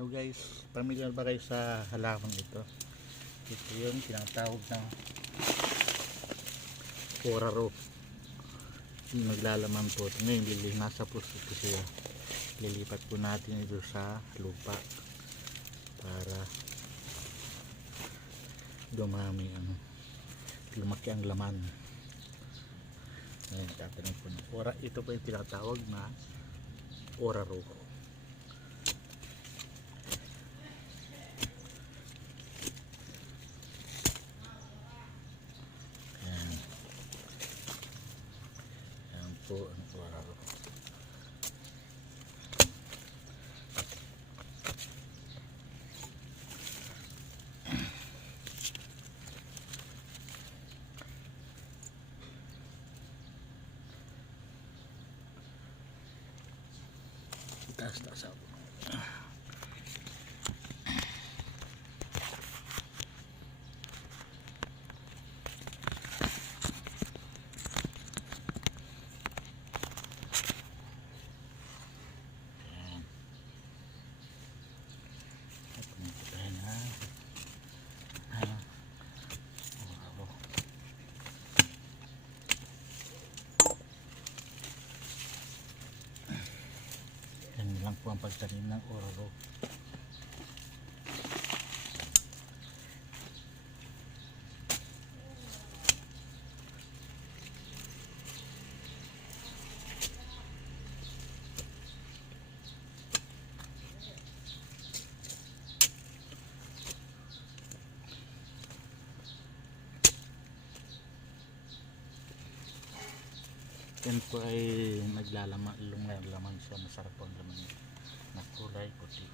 Hello guys, familiar ba kayo sa halaman ito? Ito yun, tinatawag na Oraro. Yung naglalaman po ito. Ngayon, lili, nasa puso ko siya. Lilipat po natin ito sa lupa para dumami ang lumaki ang laman. Ngayon, tatanong po na. Ito po yung tinatawag na Oraro. Ayan po ang oraro. Taas taas ako. Ayan. At pumunta tayo na. Ayan. Oraro. Yan lang po ang pagtanim ng oraro. Yan po ay naglalaman, lumalaman siya. Masarap ang laman. Na kulay puti.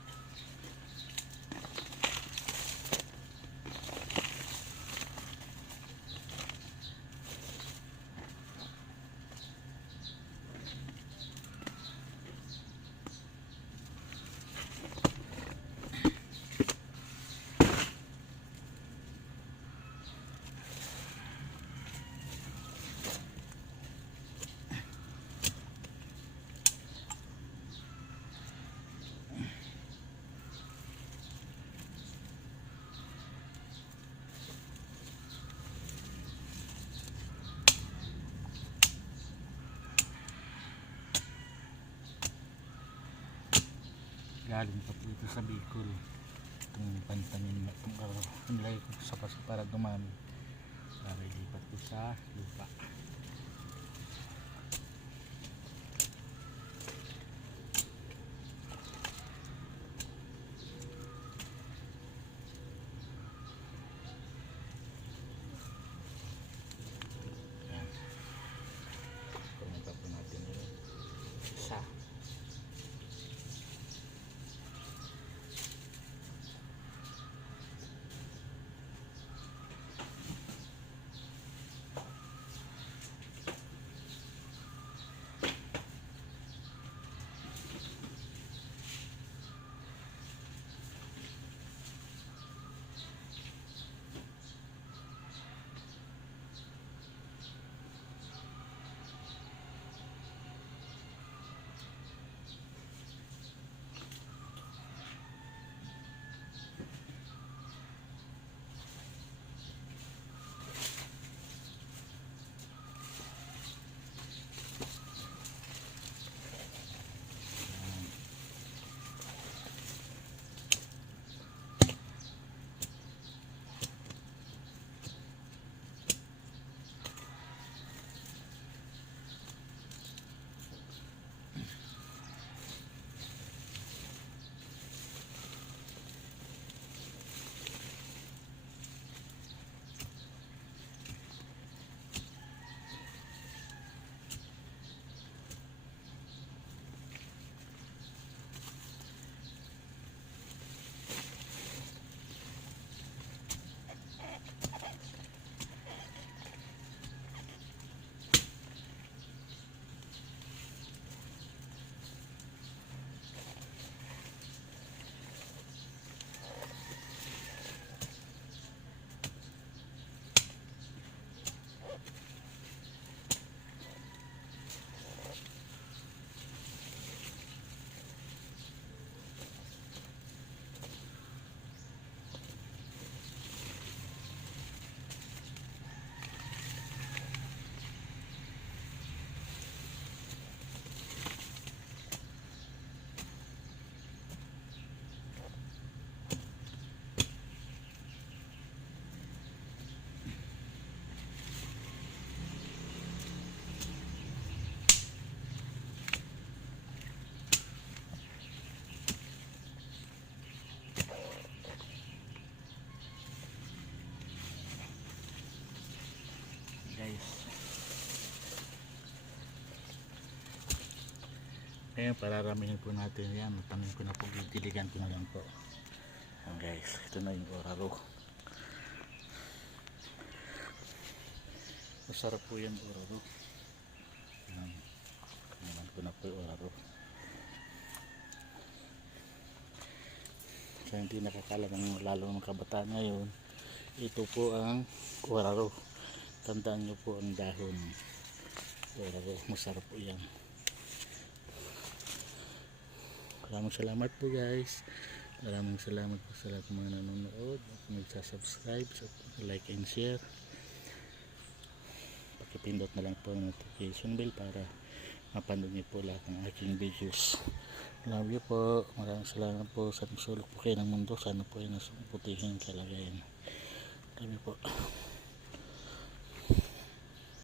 Galing pa po ito sa Bicol. Itong pantanin na itong araw. Nilagay ko sa paso para dumami. Para ilipat ko sa lupa. guys. Ngayon pararamihin po natin yan. Tanim ko na po tiligan ko na lang po. Yan guys ito na yung oraro masarap po yan oraro yan naman ko na po yung oraro sa so, hindi nakakalam ng lalo ng kabataan ngayon ito po ang oraro Tandaan nyo po ang dahon. Oraro, masarap po yan. Maraming salamat po guys. Maraming salamat po sa lahat mga nanonood at nagsasubscribe at like and share. Pakipindot na lang po ang notification bell para mapanood niyo po lahat ng aking videos. Love you po. Maraming salamat po sa nagsulok po kayo ng mundo. Sana po ay nasa putihing kalagayan. Love you po.